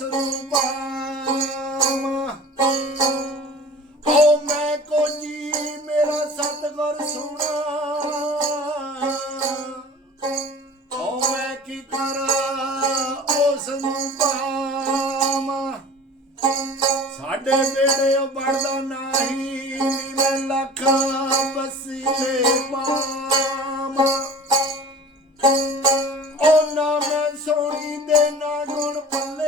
ਕਰਾਂ ਓ ਮੈਂ ਕੋਜੀ, ਮੇਰਾ ਸਤਗੁਰ ਸੁਣਾ। ਓ ਮੈਂ ਕੀ ਕਰਾਂ, ਉਸ ਨੂੰ ਪਾਵਾਂ। ਸਾਡੇ ਬੇੜੇ ਉਹ ਬਣਦਾ ਨਹੀਂ ਨੀ ਮੈਂ ਲੱਖ ਵਸੀਲੇ ਪਾਵਾਂ। ਉਹ ਨਾ ਮੈਂ ਸੋਣੀ ਦੇ ਨਾ ਗੁਣ ਪੱਲੇ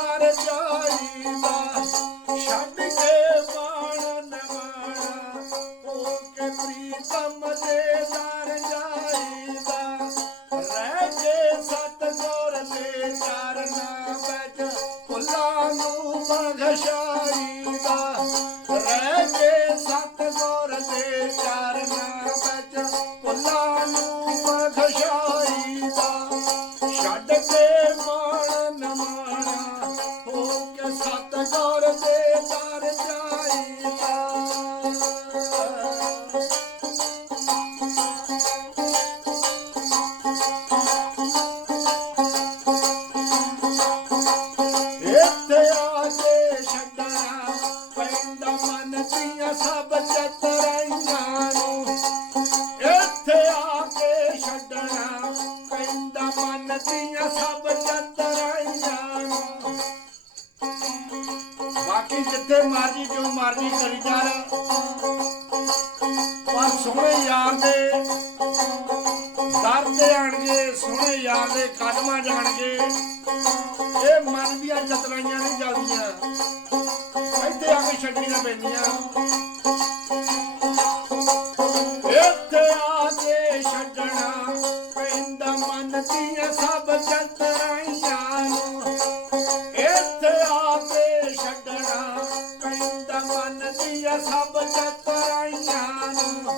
在下雨。ਜਿੱਥੇ ਮਰਜ਼ੀ ਜੋ ਮਰਜ਼ੀ ਕਰੀ ਚੱਲ ਪਰ ਸੋਹਣੇ ਯਾਰ ਦੇ ਦਰ ਤੇ ਆਣਗੇ, ਸੋਹਣੇ ਯਾਰ ਦੇ ਕਦਮਾਂ ਜਾਣਗੇ। ਇਹ ਮਨ ਦੀਆਂ ਚਤਰਾਈਆਂ ਨਹੀਂ ਜਾਂਦੀਆਂ ਇੱਥੇ ਆ ਕੇ ਛੱਡਣੀਆਂ ਪੈਂਦੀਆਂ। ਸਭ ਚਤਰਾਈਆਂ ਨੂੰ।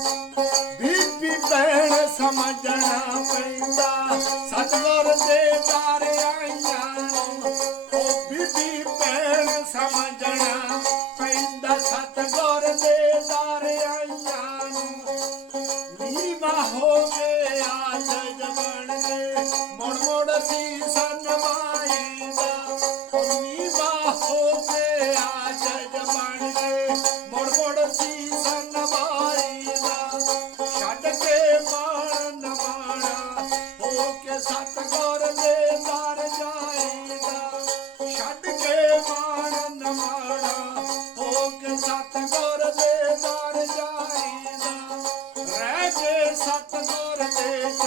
ਬੀਬੀ ਭੈਣ ਸਮਝਣਾ ਪੈਂਦਾ। ਸਤਗੁਰ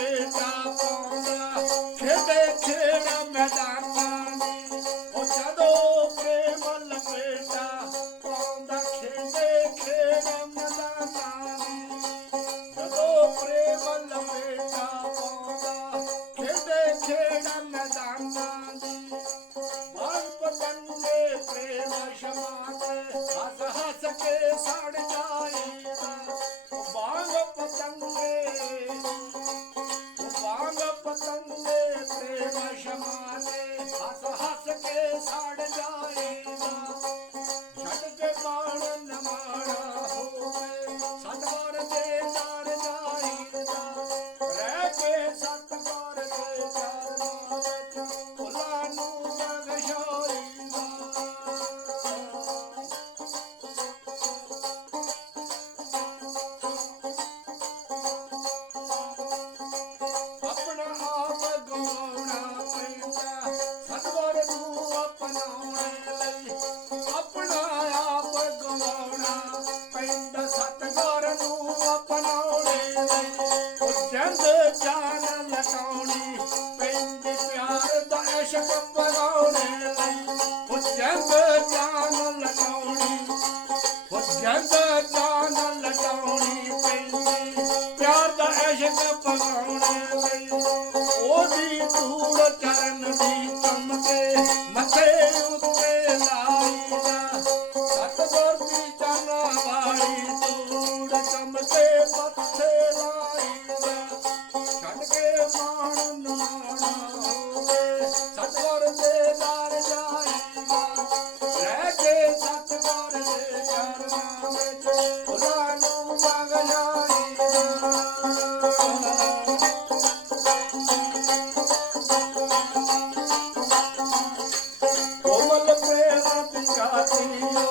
ਲਪੇਟਾ ਪਾਉਂਦਾ ਖੇਡੇ ਖੇੜ ਮੈਦਾਨਾਂ ਦੀ ਉਹ ਜਦੋਂ ਪ੍ਰੇਮ ਲਪੇਟਾ ਪਾਉਂਦਾ ਖੇਡੇ ਖੇੜਾ ਮੈਦਾਨਾਂ ਦੀ ਜਦੋਂ ਪ੍ਰੇਮ ਲਪੇਟਾ ਪਾਉਂਦਾ ਖੇਡੇ ਖੇਡ ਮੈਦਾਨਾਂ ਦੀ ਮਨ ਪਤੰਗੇ ਪ੍ਰੇਮ ਸ਼ਮਾਤੇ ਹੱਸ ਹੱਸ ਕੇ ਸੜ पूर करण गीत मे मथे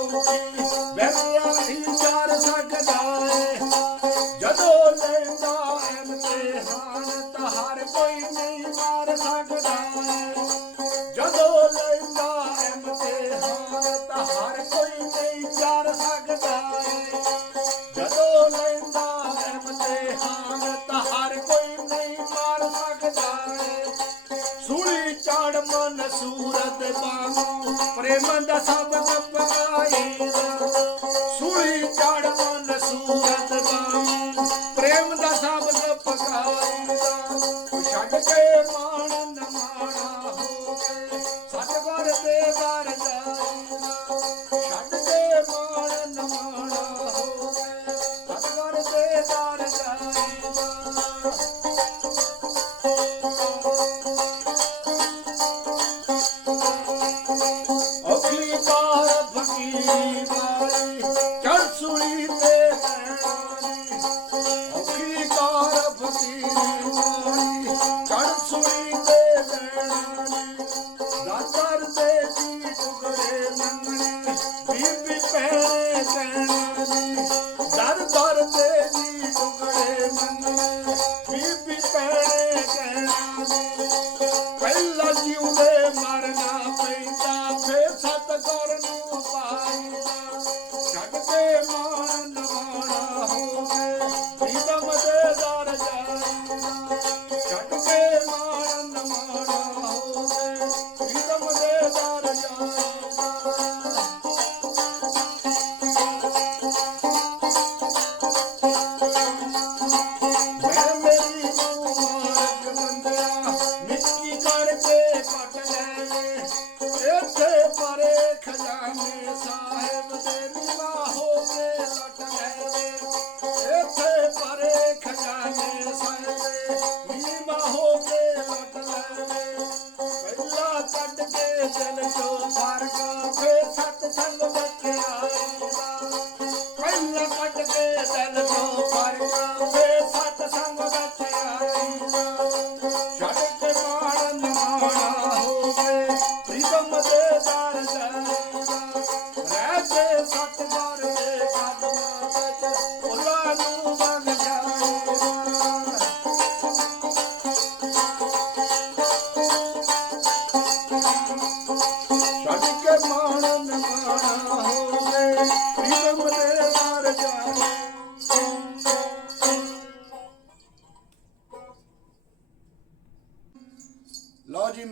ਪਿਆਰੀ ਔਤੀ ਚਾਰ ਸਕਦਾ ਏ। ਜਦੋਂ ਲੈਂਦਾ ਇਮਤਿਹਾਨ ਤਾਂ ਹਰ ਕੋਈ ਨਹੀਂ ਮਾਰ ਸਕਦਾ ਏ। ਜਦੋਂ ਲੈਂਦਾ ਇਮਤਿਹਾਨ ਤਾਂ ਹਰ ਕੋਈ ਨਹੀਂ ਚਾਰ ਸਕਦਾ ਏ। ਜਦੋਂ ਲੈਂਦਾ ਐਮ ਤੇ ਹਰ ਤਾਂ ਸੂਰਤ ਬਾਣੂ ਪ੍ਰੇਮ ਦਾ ਸਭ ਪਕਾਈ ਸੂਲੀ ਚੜ ਮਨ ਸੂਰਤ ਬਾਣੂ ਪ੍ਰੇਮ ਦਾ ਸਭ ਕਪਾਈਦਾ ਛੱਡ ਕੇ ਮਾਣ ਫਕੀਰ ਵਾਲੀ ਚੜ ਸੁਣੀ ਤੇ ਨੈਣੀ ਅਖਲੀ ਕਾਰ ਫਕੀਰ ਵਾਲੀ ਚੜ ਸੁਣੀ ਤੇ ਨੈਣੀ ਦਾਤਰ ਦੇ ਜੀ ਟੁਕੜੇ ਮੰਗਣੇ ਬੀਬੀ ਛੱਡ ਪਹਿਲਾ ਕੱਢ ਕੇ ਦਿਲ ਚੋਂ ਫ਼ਰਕ ਫੇ ਸਤ ਸੰਗ ਬੱਚਿਆ ਪਹਿਲਾ ਕੱਟ ਕੇ ਦਿਲ ਤੋਂ ਫ਼ਰਕ ਵੇ ਸਤ ਸੰਗ ਵਿੱਚ ਛੱਡ ਕੇ ਮਾਣ ਮਾਣਾ ਹੋਵੇ ਪ੍ਰੀਤਮ ਦੇ ਦਰ ਜਾਈਦਾ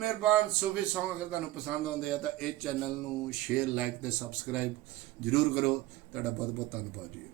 ਮਿਹਰਬਾਨ ਸੂਫੀ Song ਅਗਰ ਤੁਹਾਨੂੰ ਪਸੰਦ ਆਉਂਦੇ ਆ ਤਾਂ ਇਹ ਚੈਨਲ ਨੂੰ ਸ਼ੇਅਰ ਲਾਈਕ ਤੇ ਸਬਸਕ੍ਰਾਈਬ ਜਰੂਰ ਕਰੋ ਤੁਹਾਡਾ ਬਹੁਤ ਬਹੁਤ ਧੰਨਵਾਦ ਜੀ।